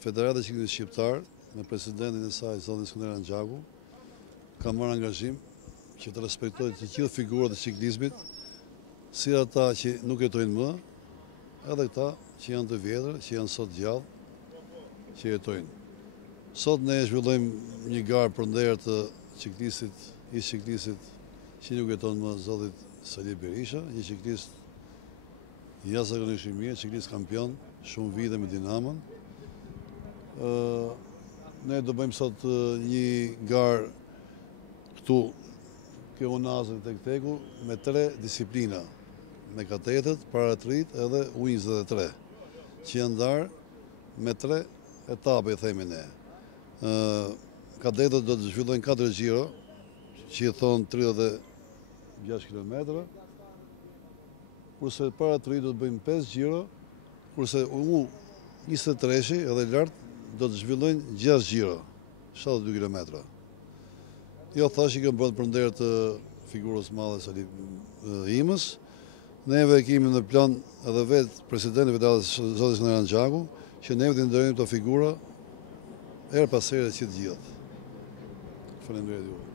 Federata e Ciklismit Shqiptar, me presidentin e saj, zotin Skënderaj Xhaku, ka marrë angazhim që të respektojë të gjithë figurat e ciklizmit, si ata që nuk jetojnë më, edhe këta që janë të vjetër, që janë sot gjallë, që jetojnë. Sot ne zhvillojmë një garë përnder të ciklistit, i ciklistit që nuk jeton më, zotit Sali Berisha, një ciklist jashtëzakonisht i mirë, ciklist kampion, shumë vite me Dinamon. Ne do bëjmë sot një garë këtu kjo unazën të Teku me 3 disiplina, me katetet, paratrit edhe U23, që janë ndarë me 3 etape, themi ne. Katetet do të zhvillojnë 4 gjiro, që i thonë 36 km, kurse paratrit do të bëjmë 5 gjiro, kurse U23 edhe lartë do të zhvillojnë 6 gjiro, 72 km. Jo thash i këmë bërë përnder të figurës madhe Sali Imës, neve kemi në plan edhe vetë presidenti Federatës zotin Skënderaj Xhaku, që neve të ndërtojmë të figura erë pas here që të gjithë. Faleminderit juve.